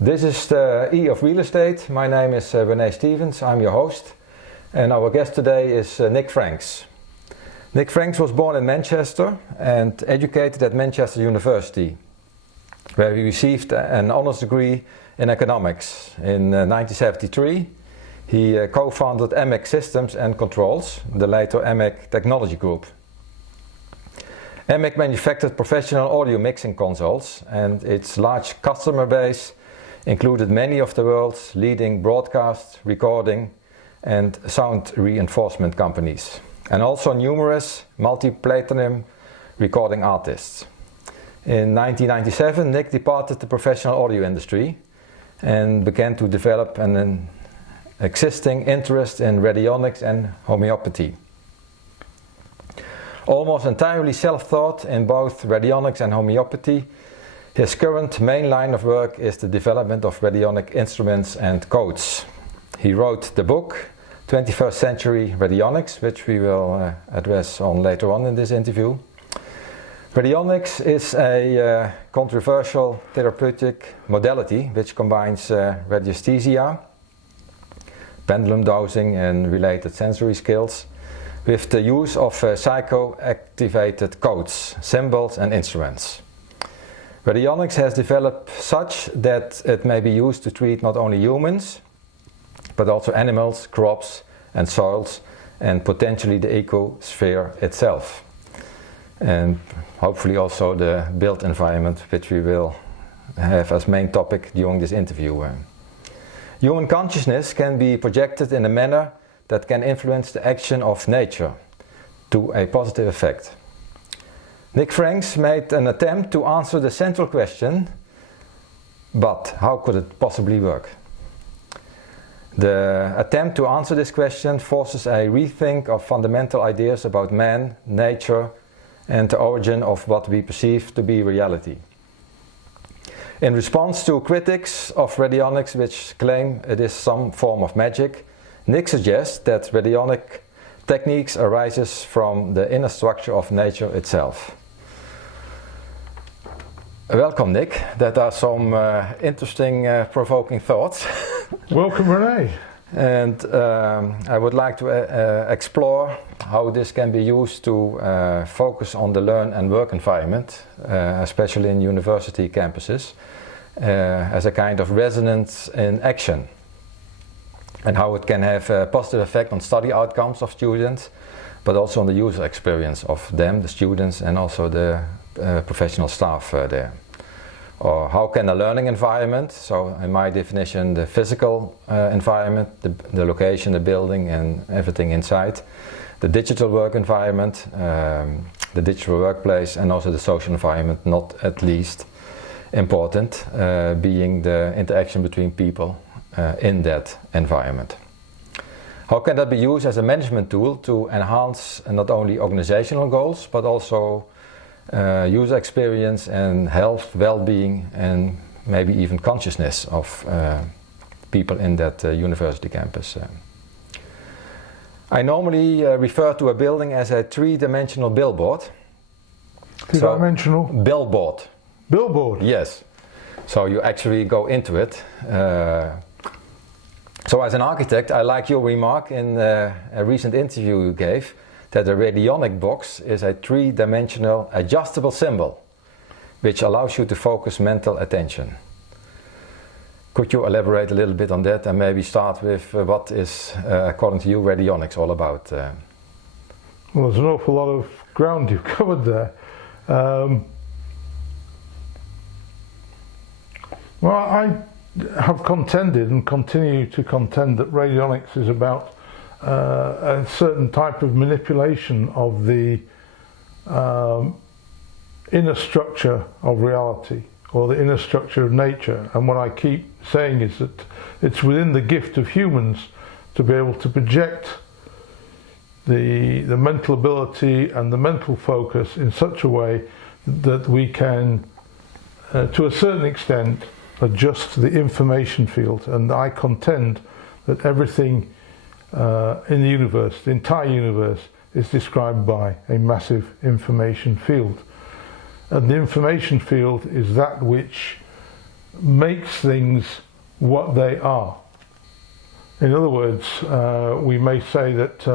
This is the E of Real Estate. My name is Rene Stevens, I'm your host. And our guest today is Nick Franks. Nick Franks was born in Manchester and educated at Manchester University, where he received an honours degree in economics. In 1973, he co-founded EMEC Systems and Controls, the later EMEC Technology Group. EMEC manufactured professional audio mixing consoles, and its large customer base included many of the world's leading broadcast, recording and sound reinforcement companies, and also numerous multi-platinum recording artists. In 1997, Nick departed the professional audio industry and began to develop an existing interest in radionics and homeopathy. Almost entirely self-taught in both radionics and homeopathy, his current main line of work is the development of radionic instruments and codes. He wrote the book 21st Century Radionics, which we will address on later on in this interview. Radionics is a controversial therapeutic modality which combines radiesthesia, pendulum dowsing and related sensory skills with the use of psycho-activated codes, symbols and instruments. Radionics has developed such that it may be used to treat not only humans, but also animals, crops and soils, and potentially the ecosphere itself. And hopefully also the built environment, which we will have as main topic during this interview. Human consciousness can be projected in a manner that can influence the action of nature to a positive effect. Nick Franks made an attempt to answer the central question, but how could it possibly work? The attempt to answer this question forces a rethink of fundamental ideas about man, nature, and the origin of what we perceive to be reality. In response to critics of radionics which claim it is some form of magic, Nick suggests that radionic techniques arises from the inner structure of nature itself. Welcome, Nick. That are some interesting, provoking thoughts. Welcome, Rene. And I would like to explore how this can be used to focus on the learn and work environment, especially in university campuses, as a kind of resonance in action, and how it can have a positive effect on study outcomes of students, but also on the user experience of them, the students, and also the professional staff there. Or how can a learning environment, so in my definition the physical environment, the location, the building and everything inside, the digital work environment, the digital workplace, and also the social environment, not at least important, being the interaction between people in that environment. How can that be used as a management tool to enhance not only organizational goals, but also user experience and health, well-being, and maybe even consciousness of people in that university campus. I normally refer to a building as a three-dimensional billboard. Three-dimensional? So, billboard. Billboard? Yes. So you actually go into it. So as an architect, I like your remark in a recent interview you gave, that a radionic box is a three-dimensional adjustable symbol which allows you to focus mental attention. Could you elaborate a little bit on that and maybe start with what is, according to you, radionics all about? Well, there's an awful lot of ground you've covered there. Well, I have contended and continue to contend that radionics is about a certain type of manipulation of the inner structure of reality, or the inner structure of nature. And what I keep saying is that it's within the gift of humans to be able to project the mental ability and the mental focus in such a way that we can, to a certain extent, adjust the information field. And I contend that everything in the universe, the entire universe, is described by a massive information field. And the information field is that which makes things what they are. In other words, we may say that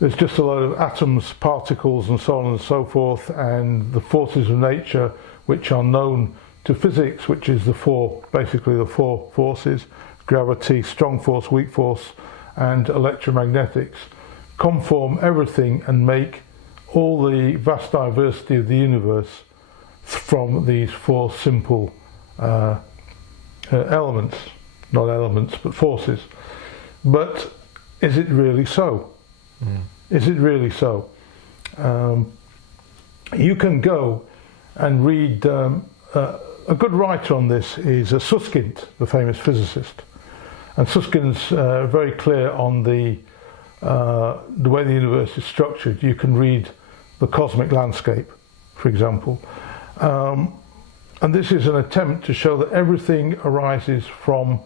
there's just a lot of atoms, particles and so on and so forth, and the forces of nature which are known to physics, which is basically the four forces: gravity, strong force, weak force and electromagnetics, conform everything and make all the vast diversity of the universe from these four simple elements, not elements but forces. But is it really so? Is it really so? You can go and read, a good writer on this is Susskind, the famous physicist. And Suskind's very clear on the way the universe is structured. You can read the cosmic landscape, for example. And this is an attempt to show that everything arises from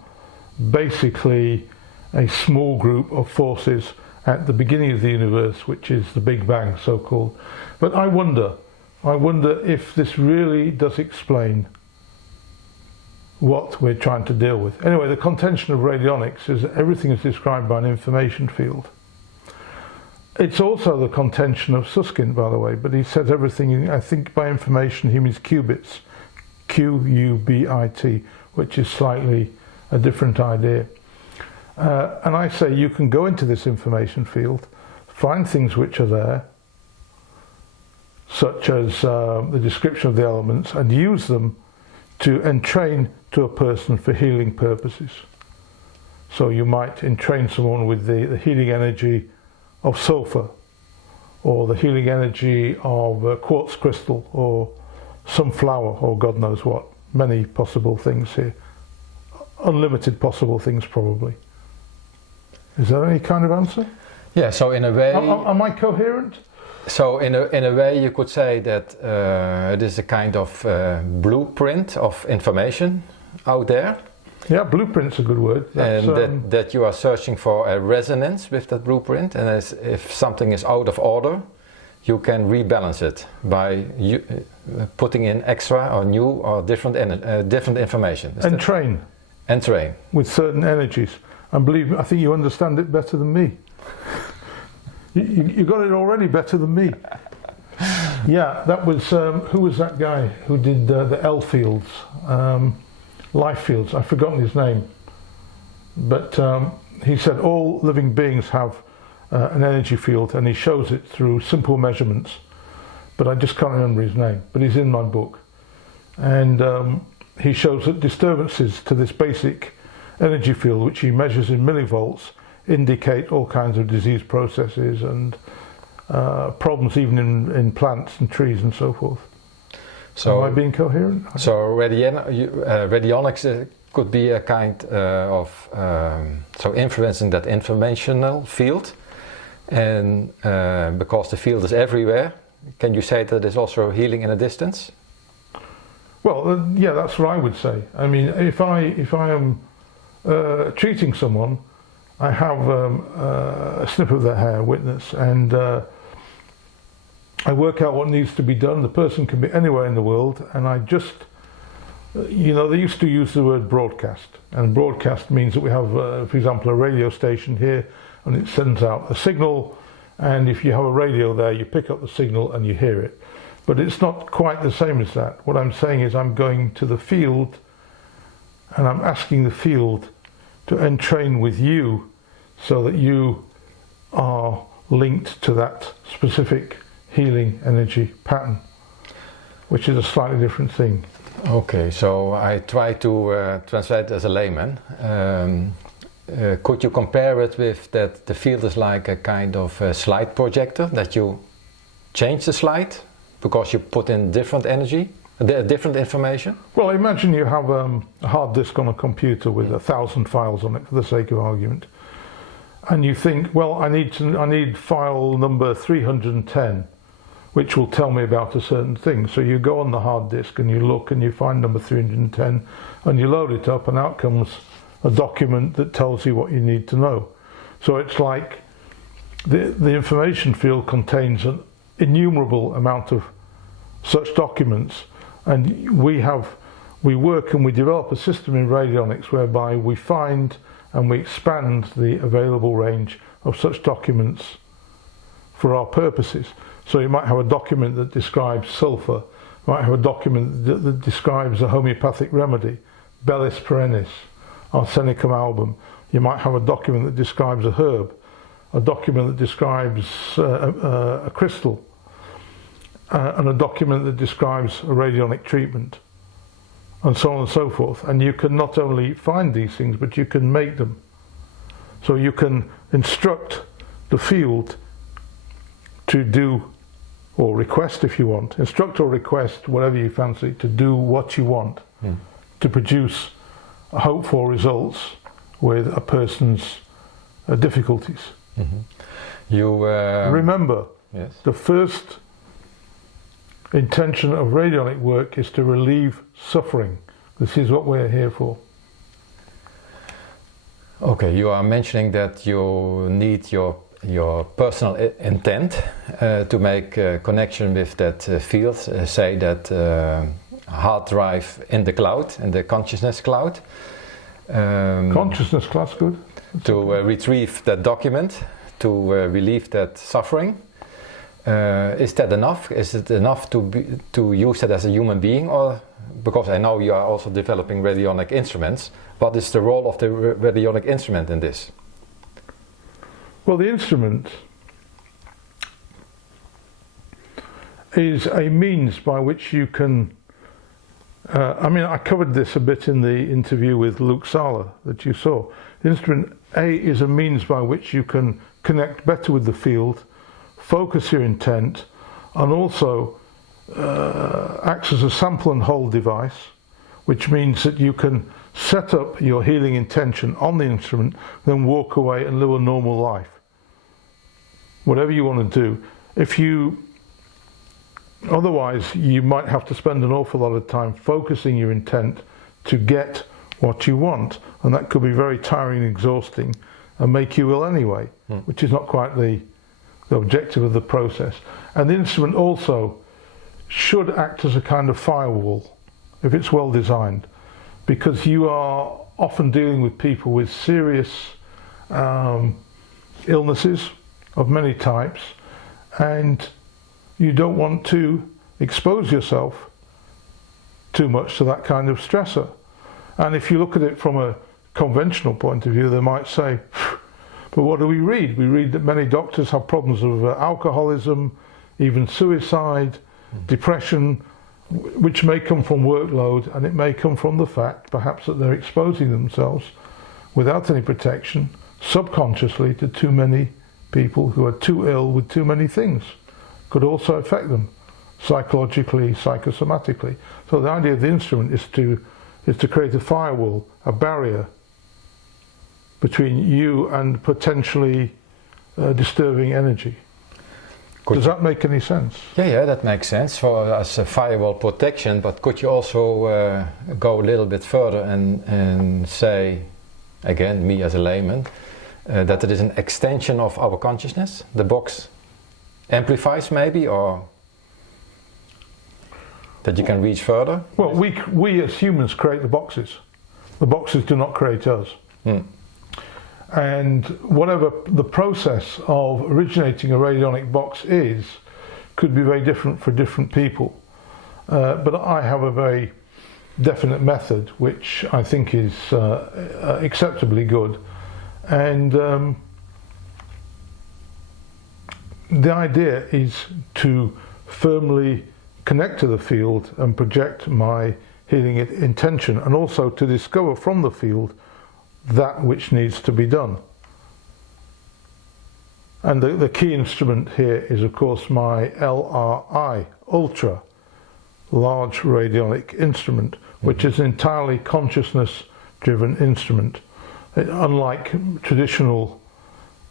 basically a small group of forces at the beginning of the universe, which is the Big Bang, so-called. But I wonder if this really does explain what we're trying to deal with. Anyway, the contention of radionics is that everything is described by an information field. It's also the contention of Susskind, by the way, but he says everything, I think by information he means qubits, Q-U-B-I-T, which is slightly a different idea. And I say you can go into this information field, find things which are there, such as the description of the elements, and use them to entrain to a person for healing purposes. So you might entrain someone with the healing energy of sulfur, or the healing energy of a quartz crystal, or some flower, or God knows what. Many possible things here. Unlimited possible things, probably. Is that any kind of answer? Yeah, so in a way... Am I coherent? So in a way you could say that it is a kind of blueprint of information out there. Yeah, blueprint's a good word. That's, and that you are searching for a resonance with that blueprint, and if something is out of order, you can rebalance it by putting in extra or new or different information. And train. And train. With certain energies. And believe me, I think you understand it better than me. You got it already better than me. Yeah, that was, who was that guy who did the L fields? Life fields, I've forgotten his name. But he said all living beings have an energy field, and he shows it through simple measurements. But I just can't remember his name, but he's in my book. And he shows that disturbances to this basic energy field, which he measures in millivolts, indicate all kinds of disease processes and problems even in plants and trees and so forth. So, am I being coherent? So radionics could be a kind of so influencing that informational field, and because the field is everywhere, can you say that it's also healing in a distance? Well, yeah, that's what I would say. I mean, if I am treating someone, I have a snip of their hair, witness, and I work out what needs to be done. The person can be anywhere in the world, and I just, you know, they used to use the word broadcast, and broadcast means that we have, for example, a radio station here, and it sends out a signal, and if you have a radio there, you pick up the signal and you hear it. But it's not quite the same as that. What I'm saying is I'm going to the field, and I'm asking the field to entrain with you so that you are linked to that specific healing energy pattern, which is a slightly different thing. Okay, so I try to translate as a layman. Could you compare it with that the field is like a kind of a slide projector, that you change the slide because you put in different energy, different information? Well, imagine you have a hard disk on a computer with 1,000 files on it, for the sake of argument, and you think, well, I need file number 310, which will tell me about a certain thing. So you go on the hard disk and you look and you find number 310 and you load it up, and out comes a document that tells you what you need to know. So it's like the information field contains an innumerable amount of such documents, And we work and we develop a system in radionics whereby we find and we expand the available range of such documents for our purposes. So you might have a document that describes sulfur, you might have a document that describes a homeopathic remedy, Bellis perennis, Arsenicum album. You might have a document that describes a herb, a document that describes a crystal, and a document that describes a radionic treatment, and so on and so forth. And you can not only find these things, but you can make them. So you can instruct the field to do, or request if you want, instruct or request, whatever you fancy, to do what you want, to produce hopeful results with a person's difficulties. You remember, yes, the first intention of radionic work is to relieve suffering. This is what we're here for. Okay, you are mentioning that you need your personal intent to make a connection with that field, say that hard drive in the cloud, in the consciousness cloud. Consciousness cloud's good. To retrieve that document, to relieve that suffering. Is that enough? Is it enough to use that as a human being, or because I know you are also developing radionic instruments, what is the role of the radionic instrument in this? Well, the instrument is a means by which you can, I covered this a bit in the interview with Luke Sala that you saw. The instrument is a means by which you can connect better with the field, focus your intent, and also acts as a sample and hold device, which means that you can set up your healing intention on the instrument, then walk away and live a normal life. Whatever you want to do. Otherwise, you might have to spend an awful lot of time focusing your intent to get what you want, and that could be very tiring and exhausting and make you ill anyway, which is not quite the objective of the process. And the instrument also should act as a kind of firewall if it's well designed, because you are often dealing with people with serious illnesses of many types, and you don't want to expose yourself too much to that kind of stressor. And if you look at it from a conventional point of view, they might say, but what do we read? We read that many doctors have problems of alcoholism, even suicide, depression, which may come from workload, and it may come from the fact perhaps that they're exposing themselves without any protection subconsciously to too many people who are too ill with too many things. Could also affect them psychologically, psychosomatically. So the idea of the instrument is to create a firewall, a barrier between you and potentially disturbing energy. Does that make any sense? Yeah, that makes sense for as a firewall protection, but could you also go a little bit further and say, again, me as a layman, that it is an extension of our consciousness? The box amplifies maybe, or that you can reach further? Well, we as humans create the boxes. The boxes do not create us. And whatever the process of originating a radionic box is, could be very different for different people. But I have a very definite method which I think is acceptably good. And the idea is to firmly connect to the field and project my healing intention, and also to discover from the field that which needs to be done. And the key instrument here is of course my LRI, ultra large radionic instrument, which is an entirely consciousness driven instrument. Unlike traditional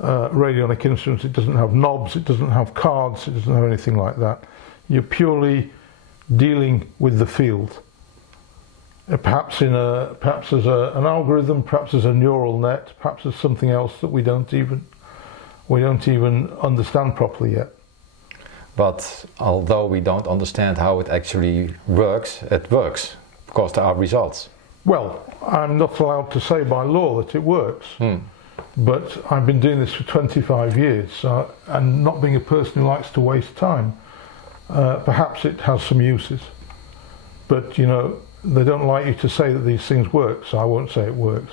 radionic instruments, it doesn't have knobs, it doesn't have cards, it doesn't have anything like that. You're purely dealing with the field. Perhaps as an algorithm, perhaps as a neural net, perhaps as something else that we don't even understand properly yet. But although we don't understand how it actually works, it works, because there are results. Well, I'm not allowed to say by law that it works, but I've been doing this for 25 years, and not being a person who likes to waste time, perhaps it has some uses. But, you know, they don't like you to say that these things work, so I won't say it works.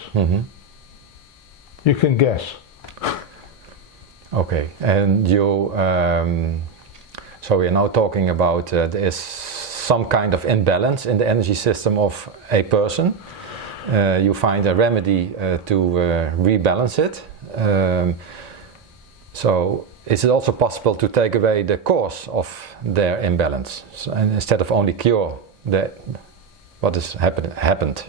You can guess. Okay, and you, so we are now talking about there is some kind of imbalance in the energy system of a person. You find a remedy to rebalance it. So is it also possible to take away the cause of their imbalance, and instead of only cure what has happened?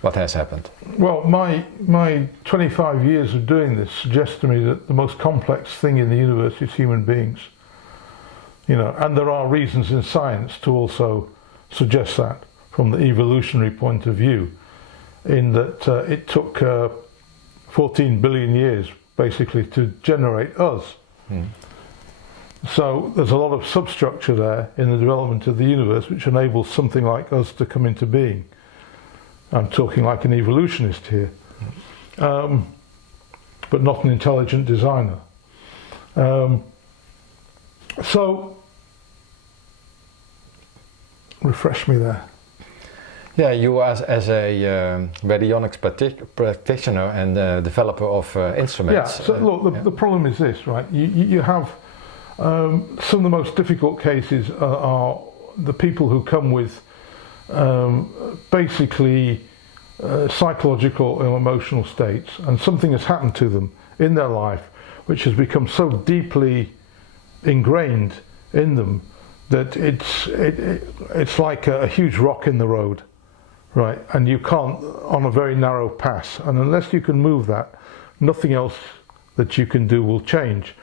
What has happened? Well, my 25 years of doing this suggests to me that the most complex thing in the universe is human beings. You know, and there are reasons in science to also suggest that from the evolutionary point of view, in that it took 14 billion years basically to generate us. So there's a lot of substructure there in the development of the universe which enables something like us to come into being. I'm talking like an evolutionist here, but not an intelligent designer. So, refresh me there. Yeah, you as a radionics practitioner and developer of instruments. Yeah, so look, the problem is this, right? You have some of the most difficult cases are the people who come with basically psychological or emotional states, and something has happened to them in their life which has become so deeply ingrained in them that it's like a huge rock in the road, right? And you can't, on a very narrow pass, and unless you can move that, nothing else that you can do will change.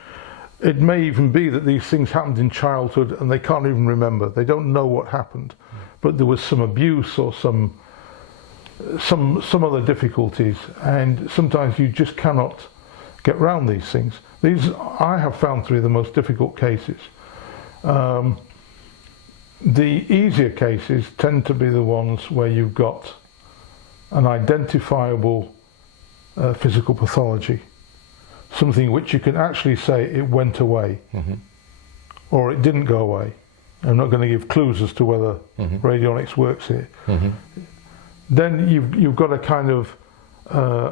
It may even be that these things happened in childhood and they can't even remember. They don't know what happened, but there was some abuse or some other difficulties, and sometimes you just cannot get round these things. These I have found to be the most difficult cases. The easier cases tend to be the ones where you've got an identifiable physical pathology, something which you can actually say it went away, or it didn't go away. I'm not going to give clues as to whether radionics works here. Then you've got a kind of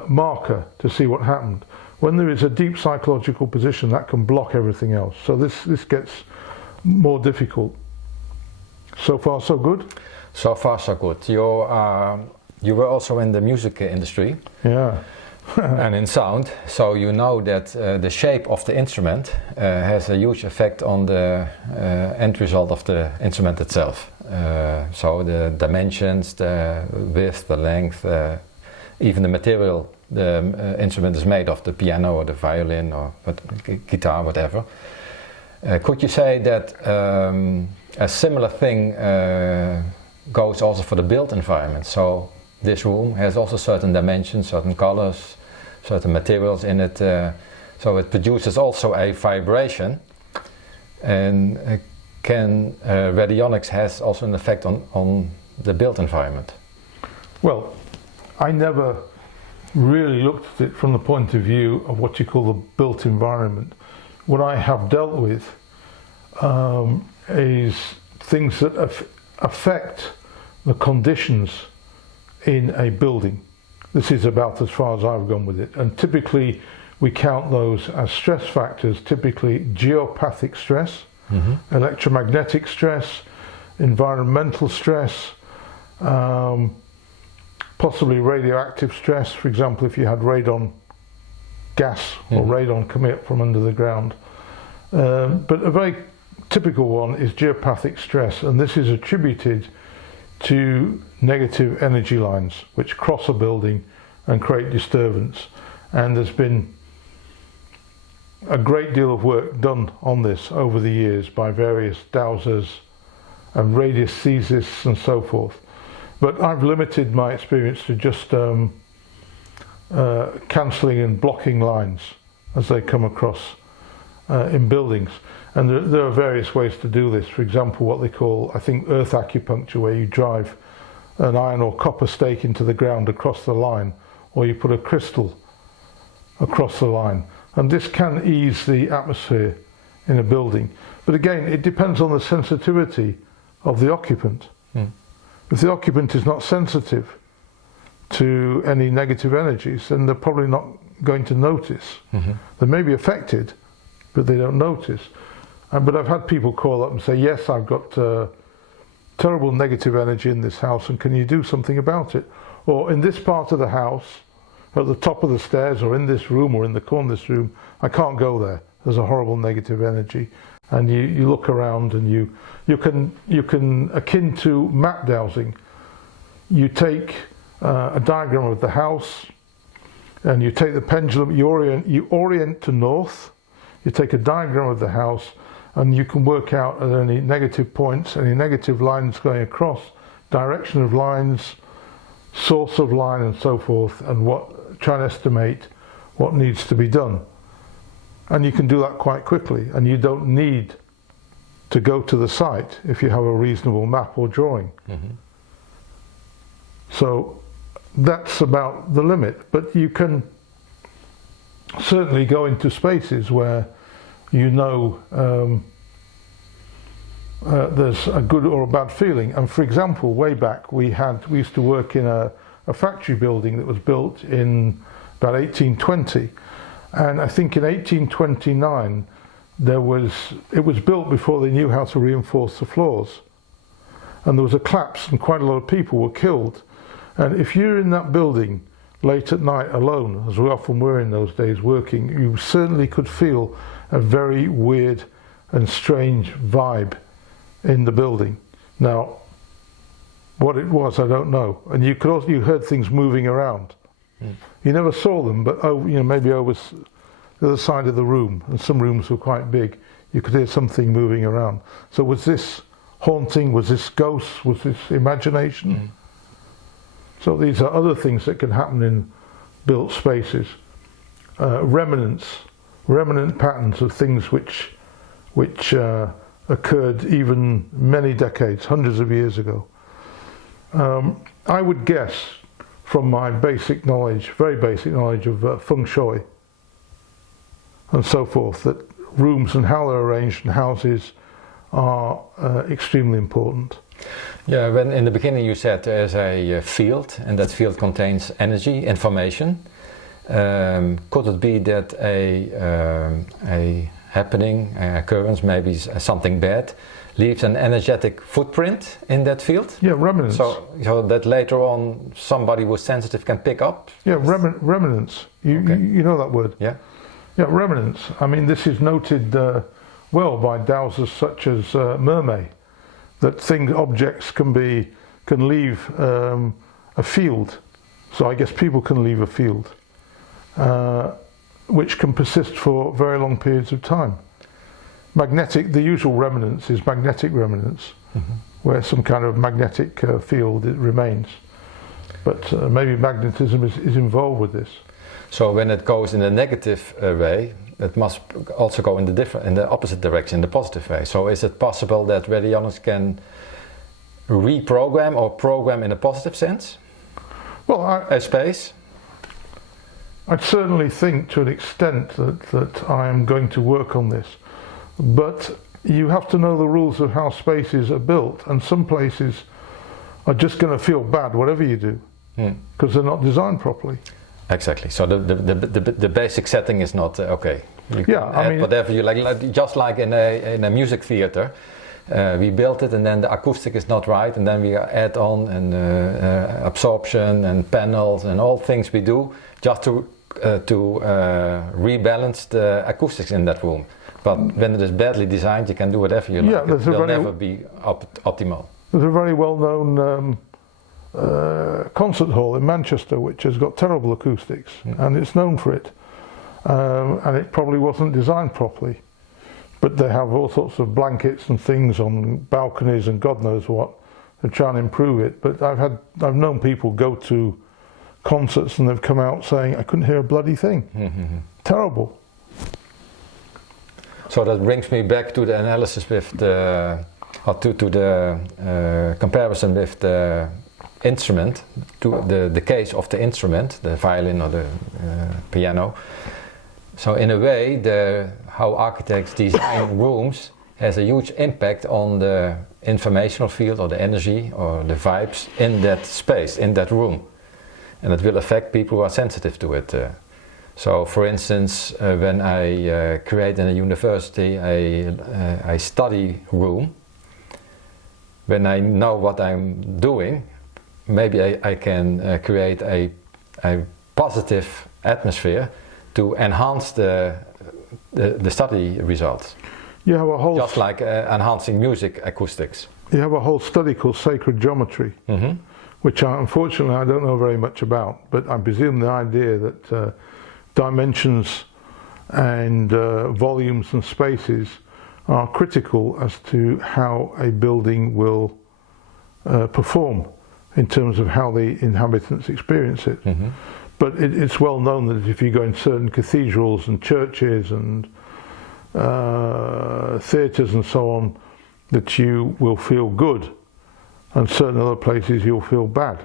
marker to see what happened. When there is a deep psychological position, that can block everything else. So this gets more difficult. So far, so good? So far, so good. You were also in the music industry. Yeah. And in sound, so you know that the shape of the instrument has a huge effect on the end result of the instrument itself. So the dimensions, the width, the length, even the material the instrument is made of, the piano or the violin or guitar, whatever. Could you say that a similar thing goes also for the built environment? So this room has also certain dimensions, certain colors, certain materials in it, so it produces also a vibration. And can radionics has also an effect on the built environment? Well, I never really looked at it from the point of view of what you call the built environment. What I have dealt with is things that affect the conditions in a building. This is about as far as I've gone with it, and typically we count those as stress factors, typically geopathic stress, electromagnetic stress, environmental stress, possibly radioactive stress. For example, if you had radon gas or radon coming up from under the ground. But a very typical one is geopathic stress, and this is attributed to negative energy lines which cross a building and create disturbance. And there's been a great deal of work done on this over the years by various dowsers and radiesthesists and so forth. But I've limited my experience to just cancelling and blocking lines as they come across in buildings. And there are various ways to do this. For example, what they call, I think, earth acupuncture, where you drive an iron or copper stake into the ground across the line, or you put a crystal across the line. And this can ease the atmosphere in a building. But again, it depends on the sensitivity of the occupant. If the occupant is not sensitive to any negative energies, then they're probably not going to notice. They may be affected, but they don't notice. But I've had people call up and say, yes, I've got terrible negative energy in this house, and can you do something about it? Or in this part of the house, at the top of the stairs, or in this room, or in the corner of this room, I can't go there. There's a horrible negative energy. And you look around, and you can akin to map dowsing. You take a diagram of the house, and you take the pendulum, you orient to north, you take a diagram of the house, and you can work out at any negative points, any negative lines going across, direction of lines, source of line, and so forth, and try and estimate what needs to be done. And you can do that quite quickly, and you don't need to go to the site if you have a reasonable map or drawing. So that's about the limit. But you can certainly go into spaces where you know there's a good or a bad feeling. And for example, way back we used to work in a factory building that was built in about 1820. And I think in 1829 it was built before they knew how to reinforce the floors. And there was a collapse, and quite a lot of people were killed. And if you're in that building late at night alone, as we often were in those days working, you certainly could feel a very weird and strange vibe in the building. Now, what it was, I don't know. And you heard things moving around. You never saw them, but maybe over the other side of the room, and some rooms were quite big, you could hear something moving around. So was this haunting? Was this ghosts? Was this imagination? So these are other things that can happen in built spaces. Remnant patterns of things which occurred even many decades, hundreds of years ago. I would guess, from my basic knowledge, very basic knowledge of feng shui and so forth, that rooms and how they're arranged in houses are extremely important. Yeah, when in the beginning you said there's a field, and that field contains energy, information. Could it be that a happening, an occurrence, maybe something bad, leaves an energetic footprint in that field? Yeah, remnants. So that later on somebody who's sensitive can pick up? Yeah, remnants. You know that word? Yeah. Yeah, remnants. I mean, this is noted well by dowsers such as Mermay, that objects can leave a field. So I guess people can leave a field, which can persist for very long periods of time. The usual remnants is magnetic remnants, where some kind of magnetic field remains. But maybe magnetism is involved with this. So when it goes in a negative way, it must also go in the opposite direction, in the positive way. So is it possible that Radionics can reprogram or program in a positive sense? Well, a space? I'd certainly think to an extent that I am going to work on this. But you have to know the rules of how spaces are built, and some places are just going to feel bad whatever you do, because they're not designed properly. Exactly. So the basic setting is not okay. You can add whatever you like. Just like in a music theater, we built it, and then the acoustic is not right, and then we add on and absorption and panels and all things we do just to rebalance the acoustics in that room. But when it is badly designed, you can do whatever you like. It will never be optimal. There's a very well-known concert hall in Manchester which has got terrible acoustics, and it's known for it. And it probably wasn't designed properly. But they have all sorts of blankets and things on balconies and God knows what to try and improve it. But I've known people go to concerts and they've come out saying, I couldn't hear a bloody thing. Terrible. So that brings me back to the analysis with the, or to the comparison with the instrument, to the case of the instrument, the violin or the piano. So in a way, how architects design rooms has a huge impact on the informational field or the energy or the vibes in that space, in that room. And it will affect people who are sensitive to it. So for instance, when I create in a university a study room, when I know what I'm doing, maybe I can create a positive atmosphere to enhance the study results. You have a whole just like enhancing music acoustics. You have a whole study called sacred geometry, which unfortunately I don't know very much about, but I presume the idea that dimensions and volumes and spaces are critical as to how a building will perform in terms of how the inhabitants experience it. But it's well known that if you go in certain cathedrals and churches and theatres and so on, that you will feel good, and certain other places you'll feel bad.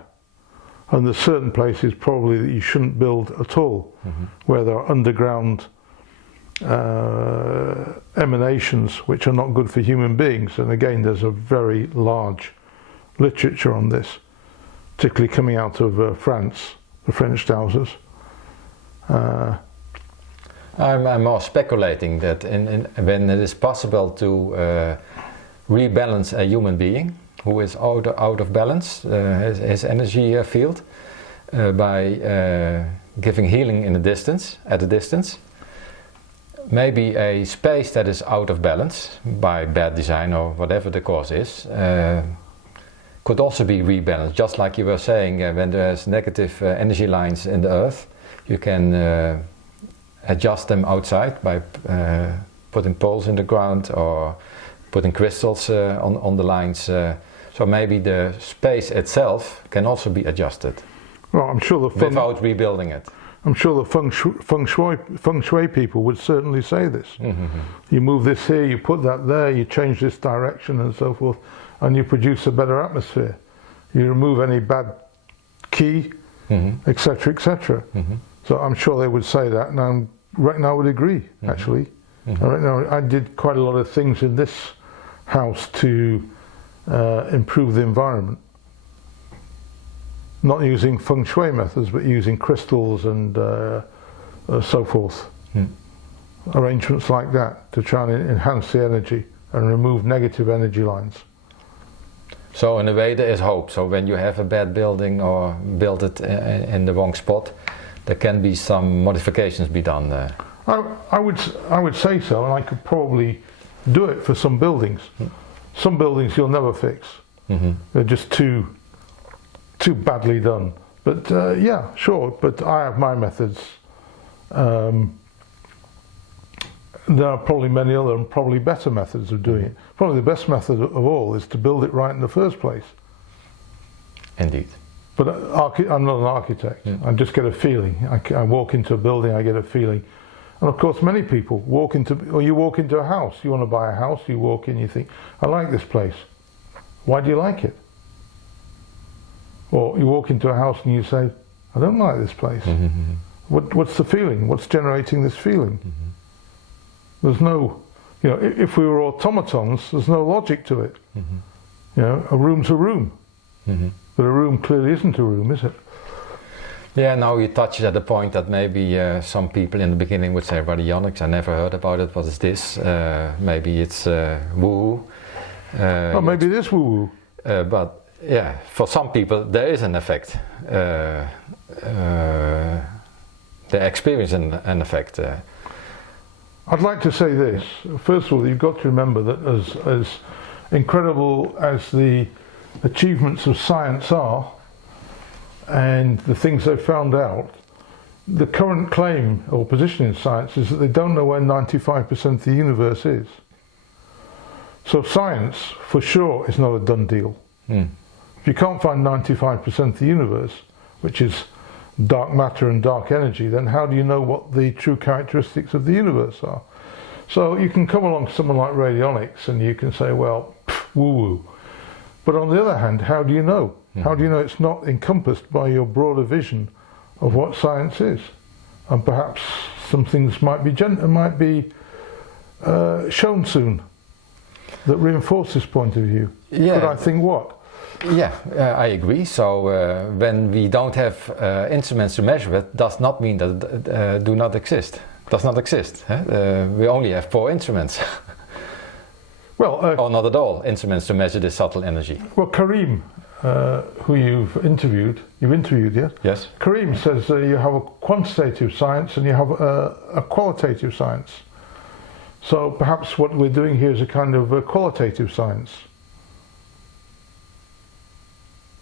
And there's certain places probably that you shouldn't build at all, where there are underground emanations which are not good for human beings. And again, there's a very large literature on this, particularly coming out of France, the French dowsers. I'm more speculating that when it is possible to rebalance a human being who is out of balance, his energy field, by giving healing at a distance, maybe a space that is out of balance by bad design or whatever the cause is, could also be rebalanced. Just like you were saying, when there's negative energy lines in the earth, you can adjust them outside by putting poles in the ground or putting crystals on the lines. So maybe the space itself can also be adjusted. Well, I'm sure without rebuilding it. I'm sure the feng shui people would certainly say this. You move this here, you put that there, you change this direction and so forth, and you produce a better atmosphere. You remove any bad key, etc., etc. So I'm sure they would say that, and I reckon I would agree, actually. I reckon I did quite a lot of things in this house to improve the environment. Not using feng shui methods, but using crystals and so forth. Arrangements like that to try and enhance the energy and remove negative energy lines. So in a way there is hope. So when you have a bad building or build it in the wrong spot, there can be some modifications be done there. I would say so, and I could probably do it for some buildings. Some buildings you'll never fix. They're just too badly done. But yeah, sure. But I have my methods. There are probably many other and probably better methods of doing it. Probably the best method of all is to build it right in the first place. Indeed. But I'm not an architect. I just get a feeling. I walk into a building, I get a feeling. And of course, many people you walk into a house. You want to buy a house, you walk in, you think, I like this place. Why do you like it? Or you walk into a house and you say, I don't like this place. What's the feeling? What's generating this feeling? There's no, if we were automatons, there's no logic to it. A room's a room. But a room clearly isn't a room, is it? Yeah, now you touch at the point that maybe some people in the beginning would say, Radionics, I never heard about it, what is this? Maybe it's woo-woo. Maybe it is woo-woo. But yeah, for some people there is an effect. They experience an effect. I'd like to say this. First of all, you've got to remember that as incredible as the achievements of science are, and the things they've found out, the current claim or position in science is that they don't know where 95% of the universe is. So science, for sure, is not a done deal. If you can't find 95% of the universe, which is dark matter and dark energy, then how do you know what the true characteristics of the universe are? So you can come along to someone like Radionics and you can say, well, woo-woo. But on the other hand, how do you know? How do you know it's not encompassed by your broader vision of what science is? And perhaps some things might be shown soon that reinforce this point of view. Yeah. But I think what? Yeah, I agree. So when we don't have instruments to measure it, does not mean that it does not exist. We only have 4 instruments. Well, or not at all instruments to measure this subtle energy. Well, Karim, who you've interviewed, yeah? Yes. Karim says you have a quantitative science and you have a qualitative science. So perhaps what we're doing here is a kind of a qualitative science.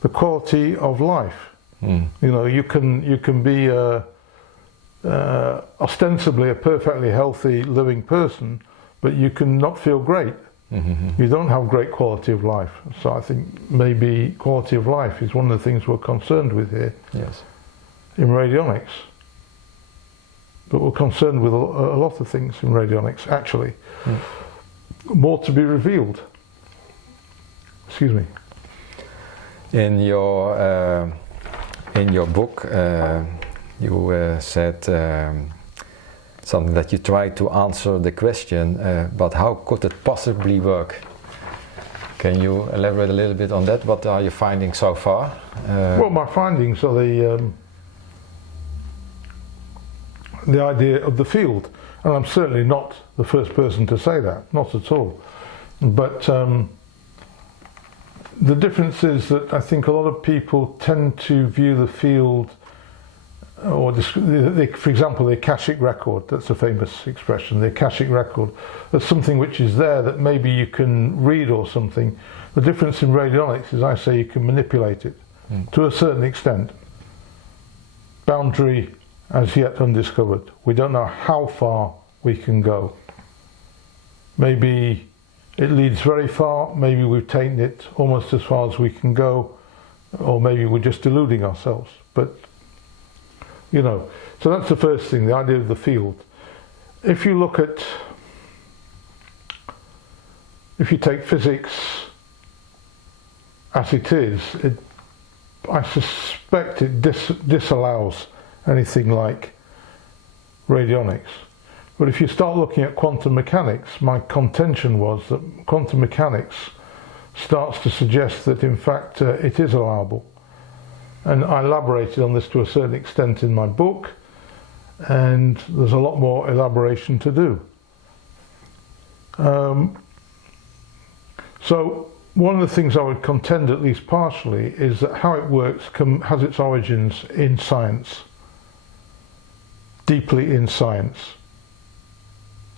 The quality of life. You know, you can be ostensibly a perfectly healthy living person, but you can not feel great. You don't have great quality of life. So I think maybe quality of life is one of the things we're concerned with here. Yes. In radionics. But we're concerned with a lot of things in radionics, actually. More to be revealed. Excuse me. In your book, you said something that you tried to answer the question, but how could it possibly work? Can you elaborate a little bit on that? What are your findings so far? Well, my findings are the idea of the field, and I'm certainly not the first person to say that, not at all. But the difference is that I think a lot of people tend to view the field, or for example, the Akashic record, that's a famous expression, the Akashic record, as something which is there that maybe you can read or something. The difference in radionics is I say you can manipulate it to a certain extent. Boundary as yet undiscovered. We don't know how far we can go. Maybe it leads very far, maybe we've taken it almost as far as we can go, or maybe we're just deluding ourselves. But, you know, so that's the first thing, the idea of the field. If you look at, if you take physics as it is, I suspect it disallows anything like radionics. But if you start looking at quantum mechanics, my contention was that quantum mechanics starts to suggest that in fact it is allowable. And I elaborated on this to a certain extent in my book, and there's a lot more elaboration to do. So one of the things I would contend, at least partially, is that how it works has its origins in science, deeply in science.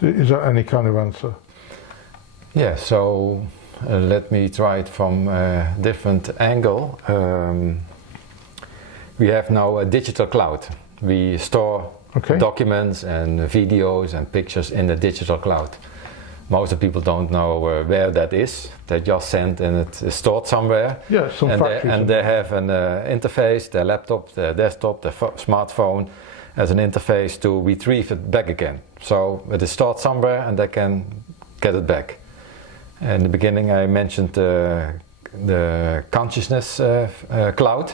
Is that any kind of answer? Yeah, so let me try it from a different angle. We have now a digital cloud. We store documents and videos and pictures in the digital cloud. Most of the people don't know where that is. They just send and it is stored somewhere. Yeah, and they have an interface, their laptop, their desktop, their smartphone as an interface to retrieve it back again. So it is stored somewhere and they can get it back. In the beginning I mentioned the consciousness cloud.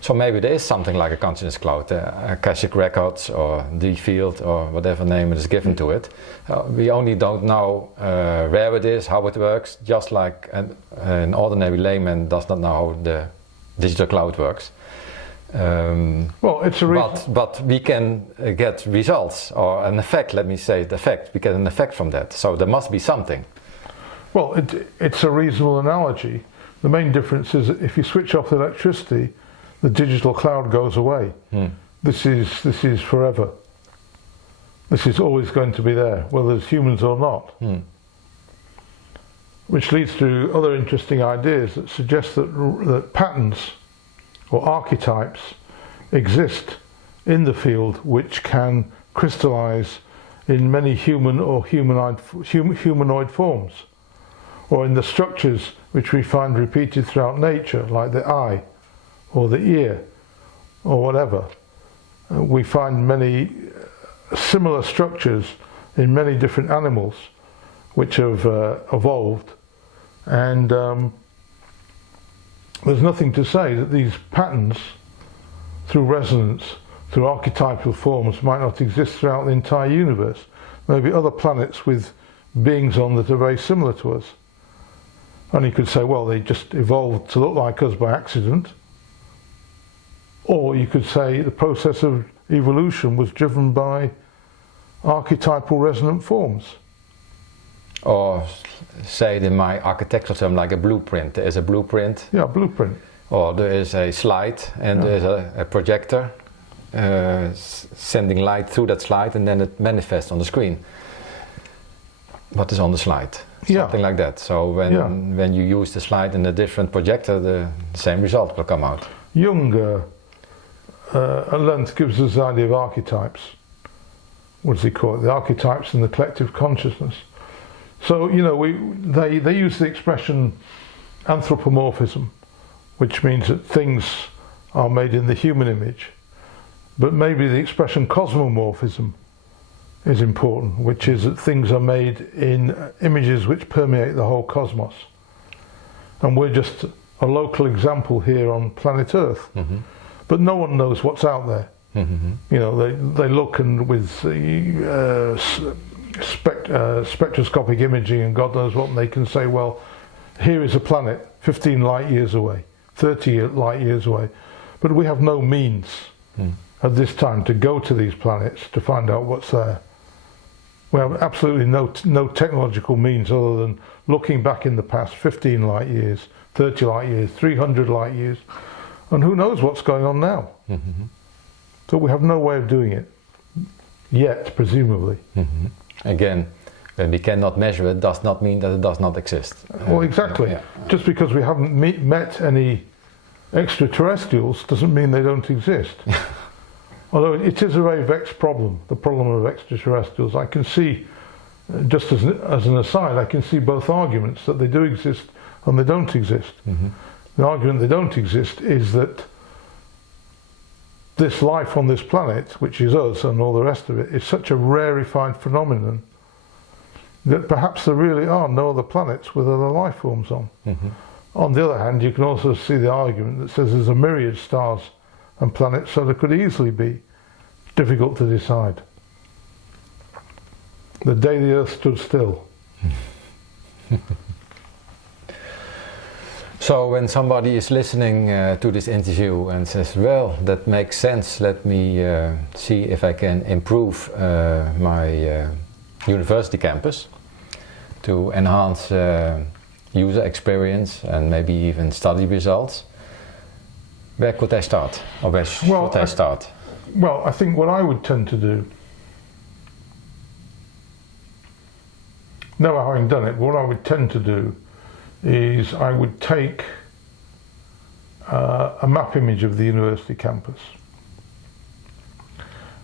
So maybe there is something like a consciousness cloud, Akashic records or the field or whatever name it is given to it. We only don't know where it is, how it works, just like an ordinary layman does not know how the digital cloud works. Well, it's a but we can get results or an effect. Let me say the effect. We get an effect from that. So there must be something. Well, it's a reasonable analogy. The main difference is that if you switch off the electricity, the digital cloud goes away. This is forever. This is always going to be there, whether it's humans or not. Which leads to other interesting ideas that suggest that patterns or archetypes exist in the field which can crystallize in many human or humanoid forms, or in the structures which we find repeated throughout nature, like the eye or the ear or whatever. We find many similar structures in many different animals which have evolved, and there's nothing to say that these patterns, through resonance, through archetypal forms, might not exist throughout the entire universe. Maybe other planets with beings on that are very similar to us. And you could say, well, they just evolved to look like us by accident. Or you could say the process of evolution was driven by archetypal resonant forms. Or say it in my architectural term, like a blueprint. There is a blueprint. Yeah, blueprint. Or there is a slide and there is a projector sending light through that slide, and then it manifests on the screen. What is on the slide? Something like that. So when you use the slide in a different projector, the same result will come out. Jung at length gives us the idea of archetypes. What does he call it? The archetypes in the collective consciousness. So, you know, they use the expression anthropomorphism, which means that things are made in the human image. But maybe the expression cosmomorphism is important, which is that things are made in images which permeate the whole cosmos. And we're just a local example here on planet Earth. Mm-hmm. But no one knows what's out there. Mm-hmm. You know, they look and with spectroscopic imaging and God knows what, and they can say, well, here is a planet 15 light years away, 30 light years away. But we have no means at this time to go to these planets to find out what's there. We have absolutely no technological means other than looking back in the past 15 light years, 30 light years, 300 light years, and who knows what's going on now. Mm-hmm. So we have no way of doing it yet, presumably. Mm-hmm. Again, when we cannot measure it, does not mean that it does not exist. Well, exactly. Yeah. Just because we haven't met any extraterrestrials doesn't mean they don't exist. Although it is a very vexed problem, the problem of extraterrestrials. I can see, just as an aside, I can see both arguments, that they do exist and they don't exist. Mm-hmm. The argument they don't exist is that this life on this planet, which is us and all the rest of it, is such a rarefied phenomenon that perhaps there really are no other planets with other life forms on. Mm-hmm. On the other hand, you can also see the argument that says there's a myriad stars and planets, so there could easily be. Difficult to decide. The day the Earth stood still. So when somebody is listening to this interview and says, well, that makes sense, let me see if I can improve my university campus to enhance user experience and maybe even study results, where could I start? Or where should I start? Well, I think what I would tend to do, never having done it, what I would tend to do is I would take a map image of the university campus,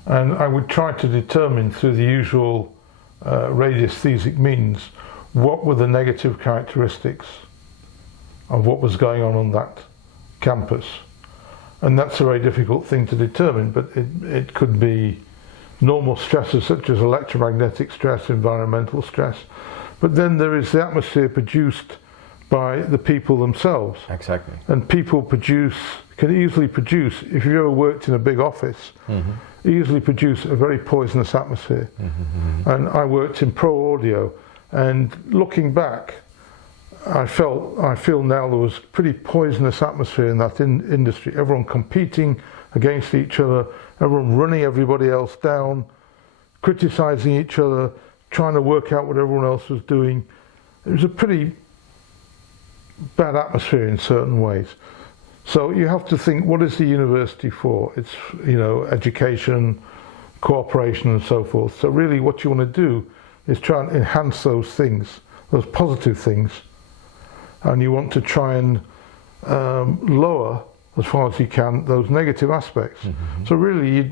and I would try to determine through the usual radiesthesic means what were the negative characteristics of what was going on that campus. And that's a very difficult thing to determine, but it could be normal stresses such as electromagnetic stress, environmental stress, but then there is the atmosphere produced by the people themselves. Exactly. And people can easily produce, if you've ever worked in a big office, easily produce a very poisonous atmosphere. Mm-hmm. And I worked in pro audio, and looking back, I feel now there was pretty poisonous atmosphere in that industry. Everyone competing against each other, everyone running everybody else down, criticizing each other, trying to work out what everyone else was doing. It was a pretty bad atmosphere in certain ways. So you have to think, what is the university for? It's, you know, education, cooperation and so forth. So really what you want to do is try and enhance those things, those positive things, and you want to try and lower, as far as you can, those negative aspects. Mm-hmm. So really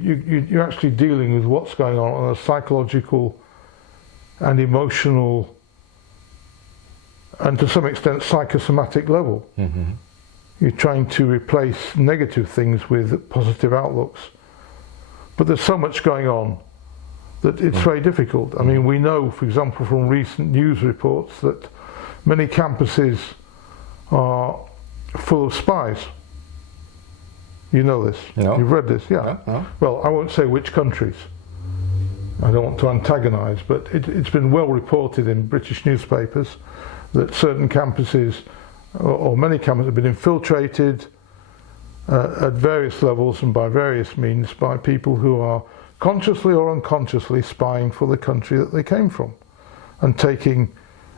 you're actually dealing with what's going on a psychological and emotional and to some extent psychosomatic level. Mm-hmm. You're trying to replace negative things with positive outlooks. But there's so much going on that it's very difficult. I mean, we know, for example, from recent news reports that many campuses are full of spies. You know this? No. You've read this? Yeah. No. Well, I won't say which countries. I don't want to antagonise, but it's been well reported in British newspapers that certain campuses, or many campuses, have been infiltrated at various levels and by various means by people who are consciously or unconsciously spying for the country that they came from and taking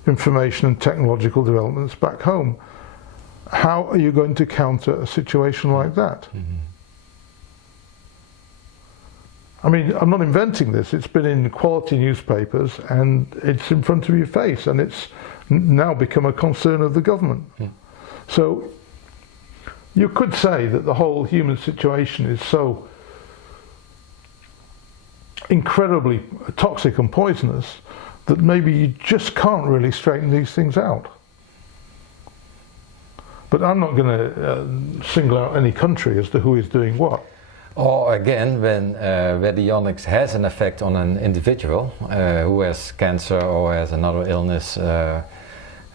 information and technological developments back home. How are you going to counter a situation like that? I mean, I'm not inventing this. It's been in quality newspapers and it's in front of your face, and it's now become a concern of the government. So you could say that the whole human situation is so incredibly toxic and poisonous that maybe you just can't really straighten these things out. But I'm not going to single out any country as to who is doing what. Or again, when radionics has an effect on an individual who has cancer or has another illness,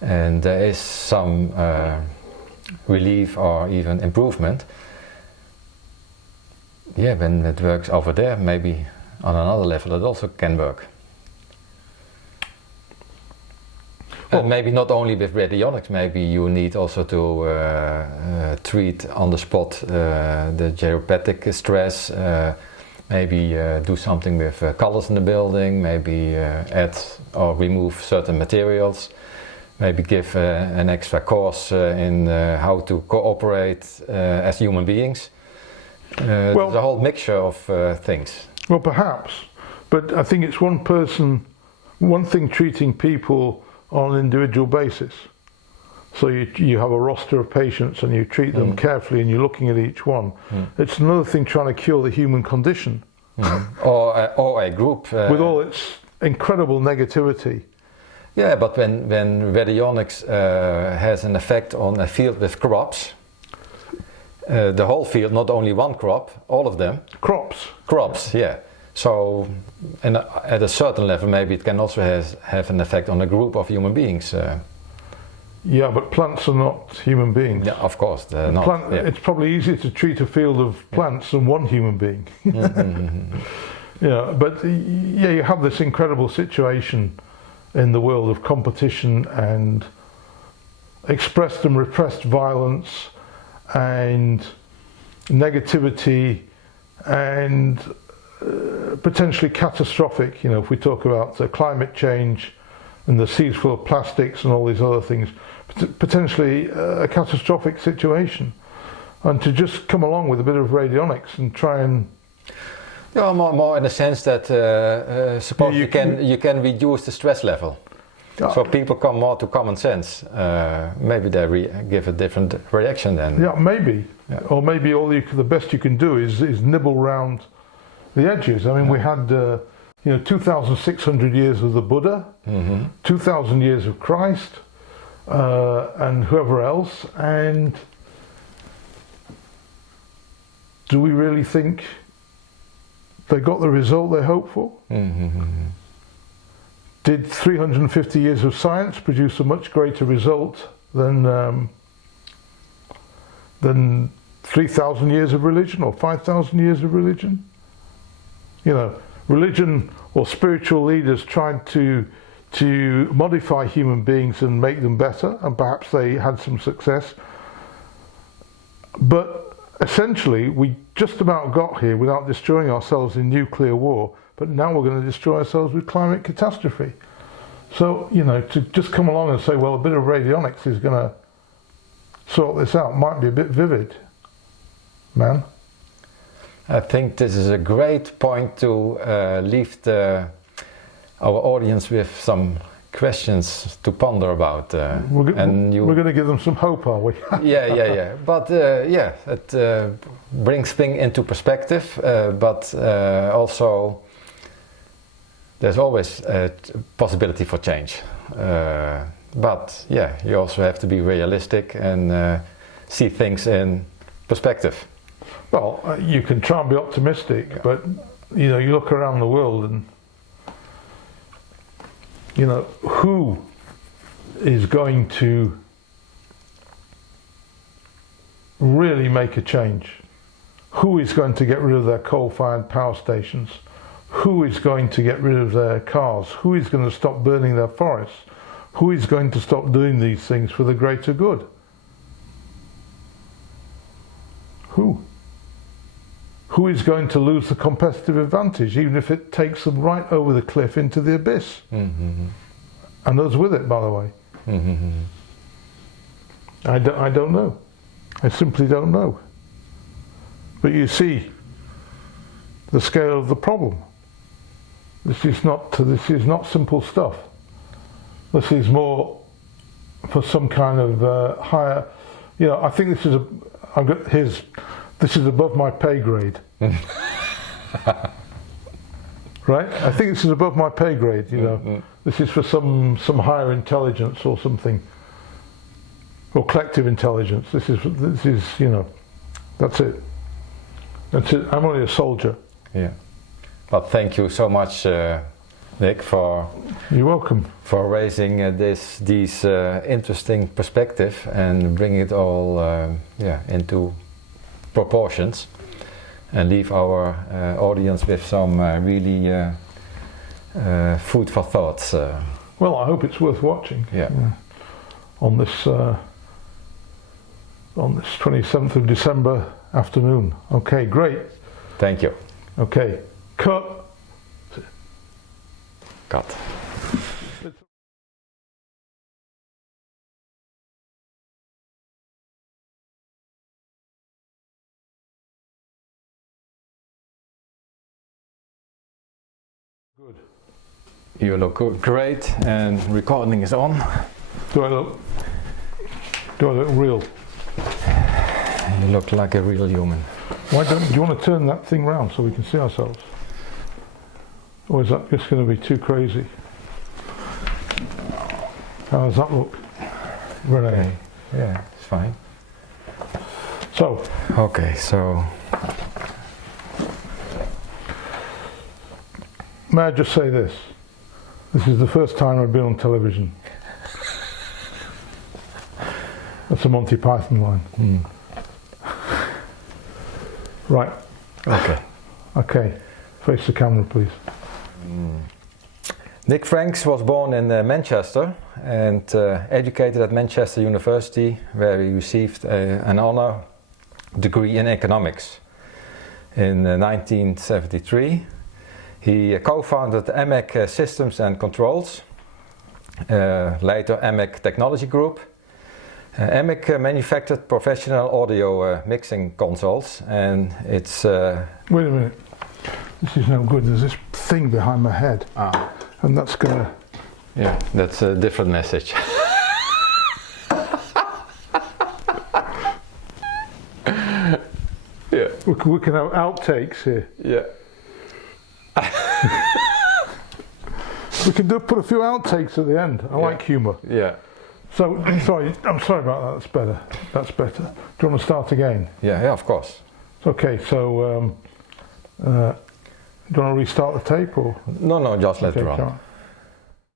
and there is some relief or even improvement, yeah, when it works over there, maybe on another level it also can work. And maybe not only with radionics, maybe you need also to treat on the spot the therapeutic stress, maybe do something with colors in the building, maybe add or remove certain materials, maybe give an extra course in how to cooperate as human beings. Well, the whole mixture of things. Well, perhaps, but I think it's one thing treating people on an individual basis. So you have a roster of patients and you treat them carefully and you're looking at each one. It's another thing trying to cure the human condition. Or a group. With all its incredible negativity. Yeah, but when radionics has an effect on a field with crops, the whole field, not only one crop, all of them. Crops, yeah. So, and at a certain level, maybe it can also have an effect on a group of human beings. Yeah, but plants are not human beings. Yeah, of course, they're not. It's probably easier to treat a field of plants than one human being. Yeah, but yeah, you have this incredible situation in the world of competition and expressed and repressed violence and negativity and potentially catastrophic, if we talk about climate change and the seas full of plastics and all these other things, potentially a catastrophic situation. And to just come along with a bit of radionics and try and... Yeah, more in the sense that suppose you can reduce the stress level. So people come more to common sense. Maybe they give a different reaction then. Yeah, maybe. Yeah. Or maybe the best you can do is nibble round the edges. I mean, we had 2,600 years of the Buddha, 2,000 years of Christ, and whoever else. And do we really think they got the result they hoped for? Did 350 years of science produce a much greater result than 3,000 years of religion or 5,000 years of religion? Religion or spiritual leaders tried to modify human beings and make them better, and perhaps they had some success. But essentially, we just about got here without destroying ourselves in nuclear war, but now we're going to destroy ourselves with climate catastrophe. So, to just come along and say, well, a bit of radionics is going to sort this out might be a bit vivid, man. I think this is a great point to leave our audience with some questions to ponder about. We're going to give them some hope, are we? yeah. But it brings things into perspective, but also there's always a possibility for change. But yeah, you also have to be realistic and see things in perspective. Well, you can try and be optimistic, but you look around the world and you know, who is going to really make a change? Who is going to get rid of their coal-fired power stations? Who is going to get rid of their cars? Who is going to stop burning their forests? Who is going to stop doing these things for the greater good? Who? Who is going to lose the competitive advantage, even if it takes them right over the cliff into the abyss? Mm-hmm. And those with it, by the way. Mm-hmm. I don't know. I simply don't know. But you see the scale of the problem. This is not simple stuff. This is more for some kind of higher. You know, I think this is this is above my pay grade. Right? I think this is above my pay grade. You know, mm-hmm. This is for some higher intelligence or something, or collective intelligence. This is you know, that's it. That's it. I'm only a soldier. Yeah. Well, thank you so much, Nick, for you're welcome for raising these interesting perspective and bringing it all into proportions, and leave our audience with some really food for thoughts. Well, I hope it's worth watching. Yeah. On this 27th of December afternoon. Okay, great. Thank you. Okay, cut. Cut. Good. You look great, and recording is on. Do I look real? You look like a real human. Do you want to turn that thing round so we can see ourselves? Or is that just going to be too crazy? How does that look? Rene? Okay. Yeah, it's fine. So. Okay, so. May I just say this? This is the first time I've been on television. That's a Monty Python line. Mm. Right. Okay. Okay. Face the camera, please. Nick Franks was born in Manchester and educated at Manchester University, where he received an honor degree in economics. In 1973, he co-founded AMEC Systems and Controls, later AMEC Technology Group. AMEC manufactured professional audio mixing consoles, and it's... Wait a minute. This is no good. There's this thing behind my head. And that's gonna... Yeah, that's a different message. Yeah. We can have outtakes here. Yeah. We can put a few outtakes at the end. I like humour. Yeah. So, I'm sorry about that. That's better. That's better. Do you want to start again? Yeah, of course. Okay, so... do you want to restart the tape or? No, just let it run.